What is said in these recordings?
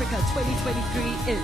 Africa 2023 is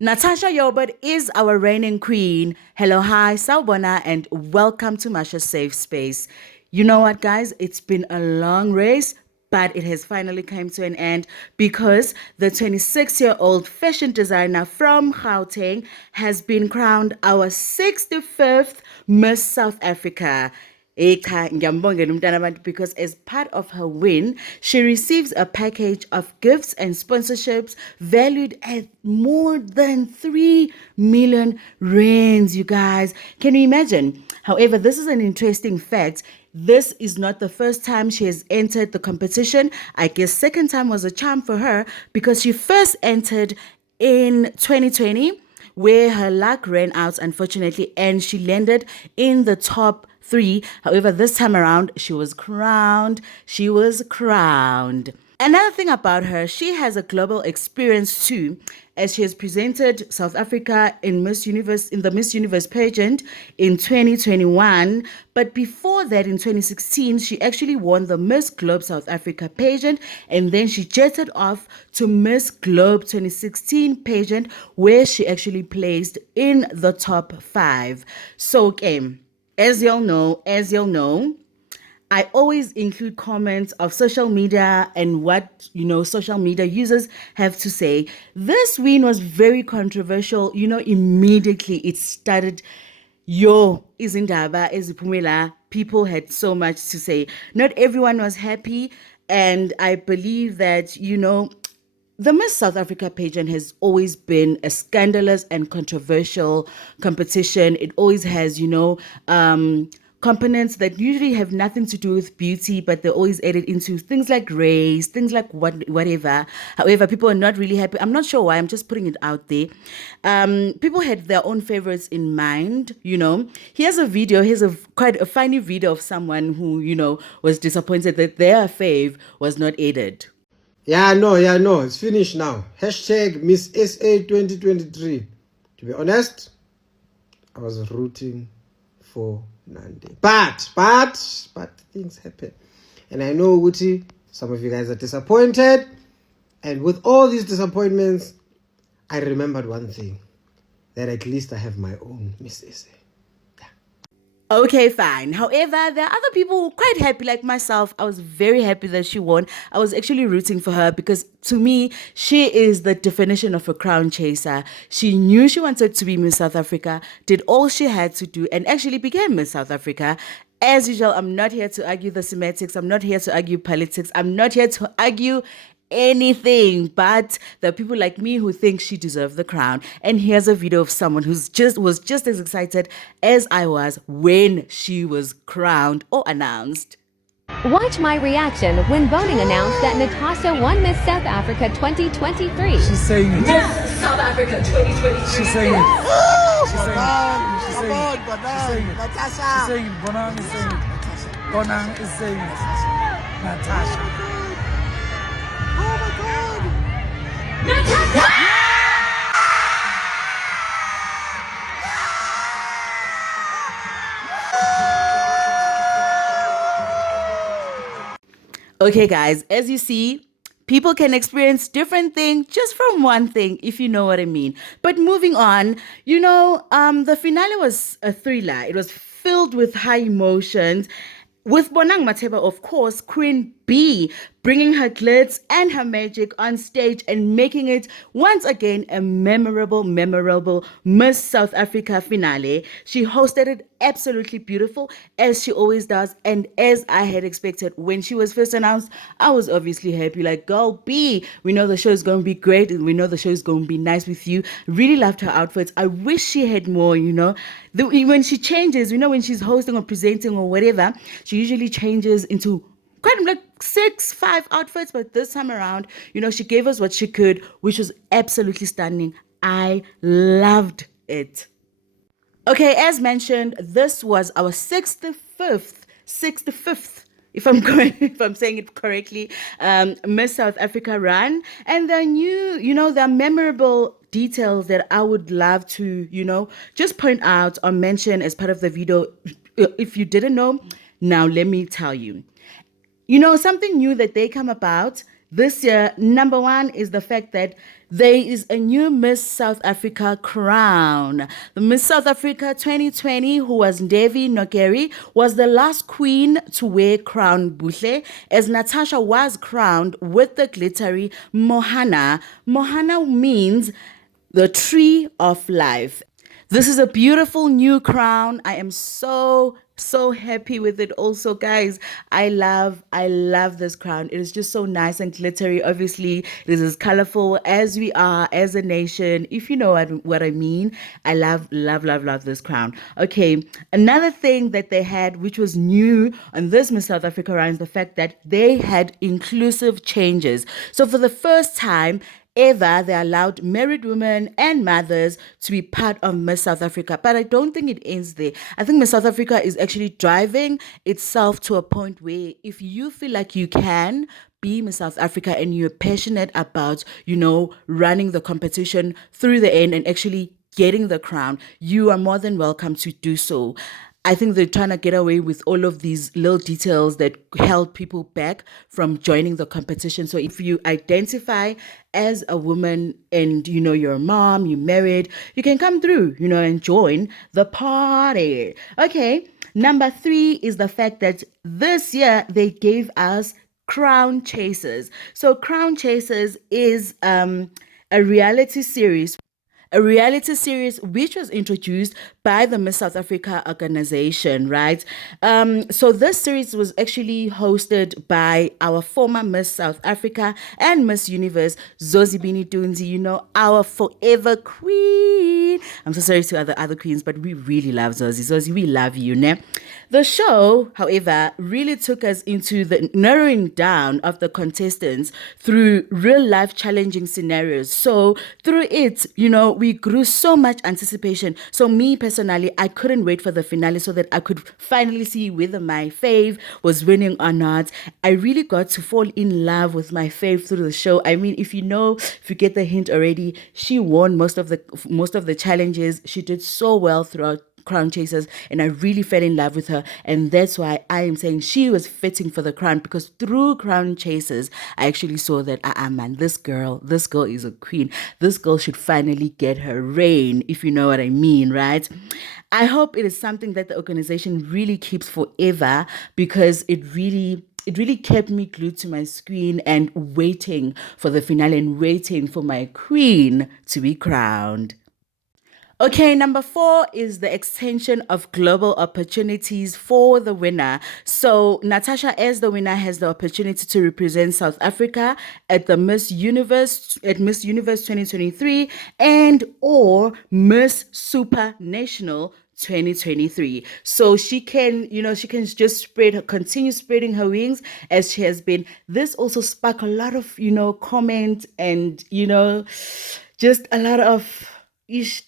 Natasha Joubert is our reigning queen. Hello, hi, sawubona, and welcome to Masha's Safe Space. You know what, guys? It's been a long race, but it has finally come to an end because the 26-year-old fashion designer from Gauteng has been crowned our 65th Miss South Africa. Because as part of her win, she receives a package of gifts and sponsorships valued at more than 3 million rands, you guys. Can you imagine? However, this is an interesting fact. This is not the first time she has entered the competition. I guess second time was a charm for her because she first entered in 2020 where her luck ran out, unfortunately, and she landed in the top 3. However, this time around, she was crowned. She was crowned. Another thing about her, she has a global experience too, as she has presented South Africa in the Miss Universe pageant in 2021. But before that, in 2016, she actually won the Miss Globe South Africa pageant, and then she jetted off to Miss Globe 2016 pageant, where she actually placed in the top 5. So, okay, as y'all know, I always include comments of social media and what, social media users have to say. This win was very controversial. Immediately it started, izindaba eziphumela. People had so much to say. Not everyone was happy. And I believe that, the Miss South Africa pageant has always been a scandalous and controversial competition. It always has, components that usually have nothing to do with beauty, but they're always added into things like race, things like whatever. However, people are not really happy. I'm not sure why. I'm just putting it out there. People had their own favorites in mind. Here's quite a funny video of someone who, was disappointed that their fave was not added. Yeah, no, it's finished now. Hashtag Miss SA 2023. To be honest, I was rooting for Nandi. But things happen. And I know, Uti, some of you guys are disappointed. And with all these disappointments, I remembered one thing. That at least I have my own Miss SA. Okay, fine. However, there are other people who are quite happy, like myself. I was very happy that she won. I was actually rooting for her because to me, she is the definition of a crown chaser. She knew she wanted to be Miss South Africa, did all she had to do, and actually became Miss South Africa. As usual, I'm not here to argue the semantics. I'm not here to argue politics. I'm not here to argue anything, but there are people like me who think she deserved the crown. And here's a video of someone was just as excited as I was when she was crowned or announced. Watch my reaction when Bonang announced that Natasha won Miss South Africa 2023. She's saying Miss South Africa 2023. She's saying Bonang is saying Natasha. Okay, guys, as you see, people can experience different things just from one thing, if you know what I mean. But moving on, the finale was a thriller. It was filled with high emotions. With Bonang Matheba, of course, Queen B, bringing her glitz and her magic on stage and making it once again a memorable Miss South Africa finale. She hosted it absolutely beautiful, as she always does, and as I had expected. When she was first announced, I was obviously happy, like, girl B, we know the show is going to be great, and we know the show is going to be nice with you. Really loved her outfits. I wish she had more, when she changes, when she's hosting or presenting or whatever, she usually changes into quite like 5 outfits, but this time around, she gave us what she could, which was absolutely stunning. I loved it. Okay, as mentioned, this was our 65th, if I'm saying it correctly, Miss South Africa run, and the new, the memorable details that I would love to, just point out or mention as part of the video. If you didn't know, Now, let me tell you. You know, something new that they come about this year, number one, is the fact that there is a new Miss South Africa crown. The Miss South Africa 2020, who was Ndevi Nokeri, was the last queen to wear crown buhle, as Natasha was crowned with the glittery Mohana. Mohana means the tree of life. This is a beautiful new crown. I am so happy with it also, guys. I love this crown. It is just so nice and glittery. Obviously, it is as colorful as we are as a nation, if you know what I mean. I love this crown. Okay, another thing that they had, which was new on this Miss South Africa round, is the fact that they had inclusive changes. So for the first time ever, they allowed married women and mothers to be part of Miss South Africa. But I don't think it ends there. I think Miss South Africa is actually driving itself to a point where if you feel like you can be Miss South Africa and you're passionate about, running the competition through the end and actually getting the crown, you are more than welcome to do so. I think they're trying to get away with all of these little details that held people back from joining the competition. So if you identify as a woman and you're a mom, you're married, you can come through, and join the party. Okay. Number 3 is the fact that this year they gave us Crown Chasers. So Crown Chasers is a reality series which was introduced by the Miss South Africa organization, right? So this series was actually hosted by our former Miss South Africa and Miss Universe, Zozibini Tunzi, our forever queen. I'm so sorry to other queens, but we really love Zozi. Zozi, we love you, ne? The show, however, really took us into the narrowing down of the contestants through real life challenging scenarios. So through it, we grew so much anticipation. So me personally, I couldn't wait for the finale so that I could finally see whether my fave was winning or not. I really got to fall in love with my fave through the show. I mean, if you get the hint already, she won most of the challenges. She did so well throughout Crown Chasers, and I really fell in love with her, and that's why I am saying she was fitting for the crown, because through Crown Chasers I actually saw that man, this girl is a queen. This girl should finally get her reign, if you know what I mean, right? I hope it is something that the organization really keeps forever, because it really kept me glued to my screen and waiting for the finale and waiting for my queen to be crowned. Okay, number 4 is the extension of global opportunities for the winner. So Natasha, as the winner, has the opportunity to represent South Africa at the Miss Universe 2023 and or Miss Supranational 2023. So she can just continue spreading her wings as she has been. This also sparked a lot of, comment and, just a lot of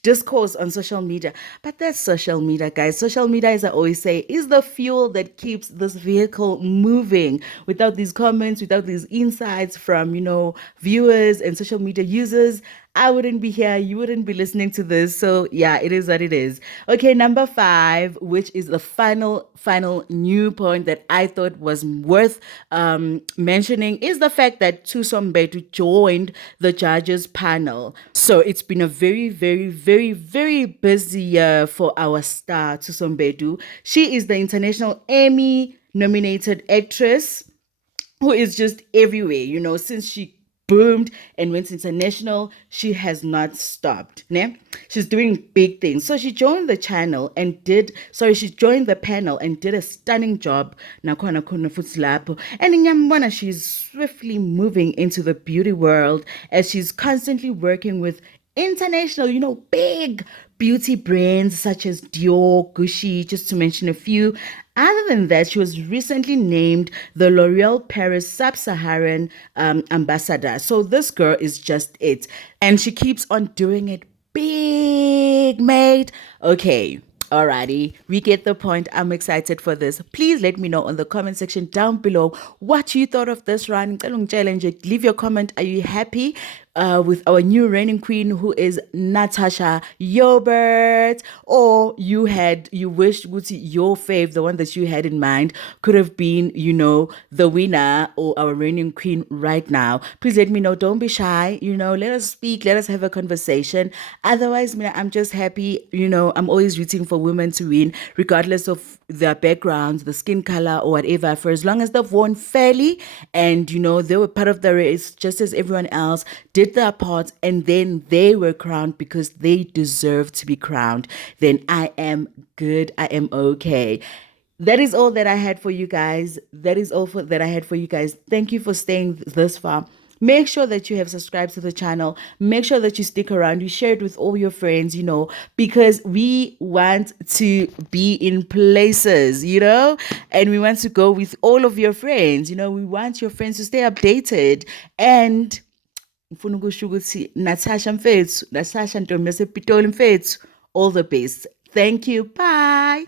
discourse on social media. But that's social media, guys. Social media, as I always say, is the fuel that keeps this vehicle moving. Without these comments, without these insights from viewers and social media users, I wouldn't be here. You wouldn't be listening to this. So yeah, it is what it is. Okay, number 5, which is the final new point that I thought was worth mentioning, is the fact that Thuso Mbedu joined the judges panel. So it's been a very, very, very, very busy year for our star Thuso Mbedu. She is the International Emmy nominated actress who is just everywhere. Since she boomed and went international, she has not stopped. Ne? She's doing big things. So she joined the panel and did a stunning job. And she's swiftly moving into the beauty world as she's constantly working with international, big beauty brands such as Dior, Gucci, just to mention a few. Other than that, she was recently named the L'Oreal Paris Sub-Saharan ambassador. So this girl is just it. And she keeps on doing it big, mate. Okay. Alrighty, we get the point. I'm excited for this. Please let me know in the comment section down below what you thought of this run. Leave your comment. Are you happy with our new reigning queen, who is Natasha Joubert, or you wished your fave, the one that you had in mind, could have been, the winner or our reigning queen right now. Please let me know. Don't be shy. Let us speak. Let us have a conversation. Otherwise, I'm just happy. I'm always rooting for women to win, regardless of their backgrounds, the skin color, or whatever. For as long as they've won fairly, and they were part of the race, just as everyone else did their part, and then they were crowned because they deserve to be crowned, then I am good. I am okay. That is all that I had for you guys. That I had for you guys. Thank you for staying this far. Make sure that you have subscribed to the channel. Make sure that you stick around. You share it with all your friends, because we want to be in places, and we want to go with all of your friends. We want your friends to stay updated. And ngifuna ukusho ukuthi Natasha mfethu, Natasha Ntombi yasePitoli mfethu, all the best. Thank you. Bye.